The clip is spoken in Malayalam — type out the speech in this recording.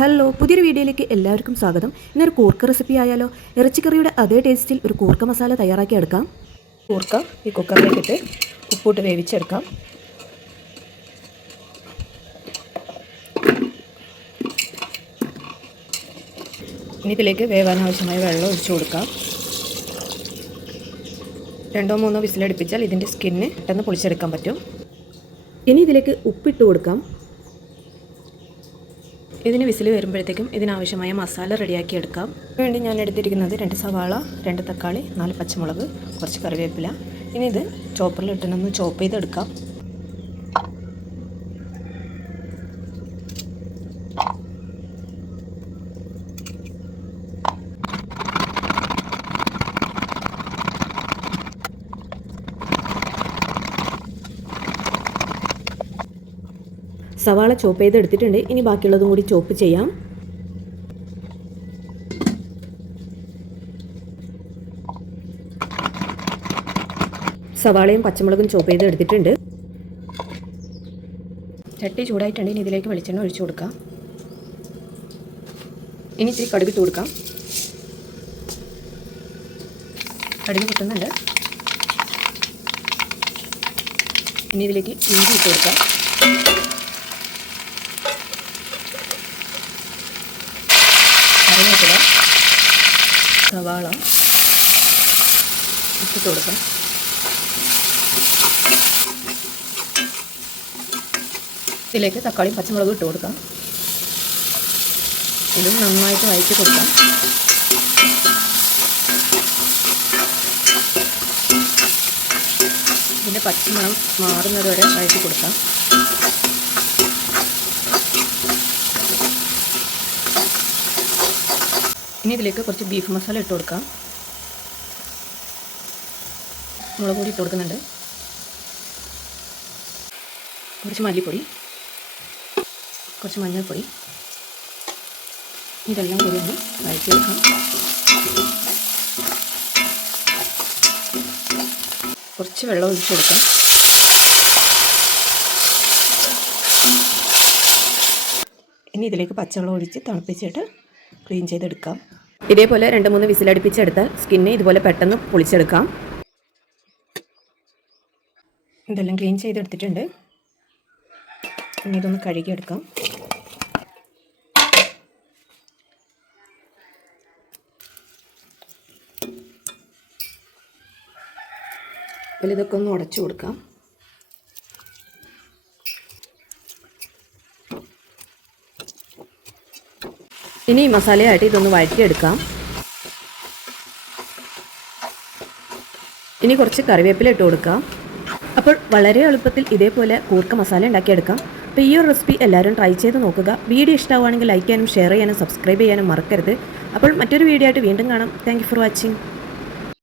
ഹലോ, പുതിയൊരു വീഡിയോയിലേക്ക് എല്ലാവർക്കും സ്വാഗതം. ഇന്നൊരു കൂർക്ക റെസിപ്പി ആയാലോ. ഇറച്ചിക്കറിയുടെ അതേ ടേസ്റ്റിൽ ഒരു കൂർക്ക മസാല തയ്യാറാക്കി എടുക്കാം. കൂർക്ക ഈ കുക്കറിലേക്കിട്ട് ഉപ്പിട്ട് വേവിച്ചെടുക്കാം. ഇനി ഇതിലേക്ക് വേവാൻ ആവശ്യമായ വെള്ളം ഒഴിച്ചു കൊടുക്കാം. 2-3 വിസിലടുപ്പിച്ചാൽ ഇതിൻ്റെ സ്കിന്ന് പെട്ടെന്ന് പൊളിച്ചെടുക്കാൻ പറ്റും. ഇനി ഇതിലേക്ക് ഉപ്പിട്ട് കൊടുക്കാം. ഇതിന് വിസിൽ വരുമ്പോഴത്തേക്കും ഇതിനാവശ്യമായ മസാല റെഡിയാക്കി എടുക്കാം. വേണ്ടി ഞാൻ എടുത്തിരിക്കുന്നത് 2 സവാള, 2 തക്കാളി, 4 പച്ചമുളക്, കുറച്ച് കറിവേപ്പില. ഇനി ഇത് ചോപ്പറിലിട്ടൊന്ന് ചോപ്പ് ചെയ്തെടുക്കാം. സവാള ചോപ്പ് ചെയ്തെടുത്തിട്ടുണ്ട്. ഇനി ബാക്കിയുള്ളതും കൂടി ചോപ്പ് ചെയ്യാം. സവാളയും പച്ചമുളകും ചോപ്പ് ചെയ്തെടുത്തിട്ടുണ്ട്. ചട്ടി ചൂടായിട്ടുണ്ട്. ഇനി ഇതിലേക്ക് വെളിച്ചെണ്ണ ഒഴിച്ചു കൊടുക്കാം. ഇനി ഇത്തിരി കടുക് ഇട്ട് കൊടുക്കാം. കടുക് പൊട്ടുന്നുണ്ട്. ഇനി ഇതിലേക്ക് ഇഞ്ചി ഇട്ട് കൊടുക്കാം. കറിവേപ്പില, സവാള ഇട്ടിട്ട് കൊടുക്കാം. ഇതിലേക്ക് തക്കാളിയും പച്ചമുളകും ഇട്ട് കൊടുക്കാം. ഇതും നന്നായിട്ട് വഴറ്റി കൊടുക്കാം. ഇതിൻ്റെ പച്ചമണം മാറുന്നത് വരെ വഴറ്റി കൊടുക്കാം. ഇനി ഇതിലേക്ക് കുറച്ച് ബീഫ് മസാല ഇട്ട് കൊടുക്കാം. മുളക് പൊടി ഇട്ട് കൊടുക്കുന്നുണ്ട്. കുറച്ച് മല്ലിപ്പൊടി, കുറച്ച് മഞ്ഞൾപ്പൊടി. ഇതെല്ലാം കൂടി ഒന്ന് വഴറ്റിയെടുക്കാം. കുറച്ച് വെള്ളം ഒഴിച്ചു കൊടുക്കാം. ഇനി ഇതിലേക്ക് പച്ചവെള്ളം ഒഴിച്ച് തിളപ്പിച്ചിട്ട് ക്ലീൻ ചെയ്തെടുക്കാം. ഇതേപോലെ 2-3 വിസിലടുപ്പിച്ചെടുത്താൽ സ്കിന്ന് ഇതുപോലെ പെട്ടെന്ന് പൊളിച്ചെടുക്കാം. ഇതെല്ലാം ക്ലീൻ ചെയ്തെടുത്തിട്ടുണ്ട്. ഇനി ഇതൊന്ന് കഴുകിയെടുക്കാം. ഇതൊക്കെ ഒന്ന് ഉടച്ചു കൊടുക്കാം. ഇനി മസാലയായിട്ട് ഇതൊന്ന് വഴറ്റിയെടുക്കാം. ഇനി കുറച്ച് കറിവേപ്പില ഇട്ട് കൊടുക്കാം. അപ്പോൾ വളരെ എളുപ്പത്തിൽ ഇതേപോലെ കൂർക്ക മസാല ഉണ്ടാക്കിയെടുക്കാം. അപ്പോൾ ഈ ഒരു റെസിപ്പി എല്ലാവരും ട്രൈ ചെയ്ത് നോക്കുക. വീഡിയോ ഇഷ്ടമാവുകയാണെങ്കിൽ ലൈക്ക് ചെയ്യാനും ഷെയർ ചെയ്യാനും സബ്സ്ക്രൈബ് ചെയ്യാനും മറക്കരുത്. അപ്പോൾ മറ്റൊരു വീഡിയോ ആയിട്ട് വീണ്ടും കാണാം. Thank you for watching.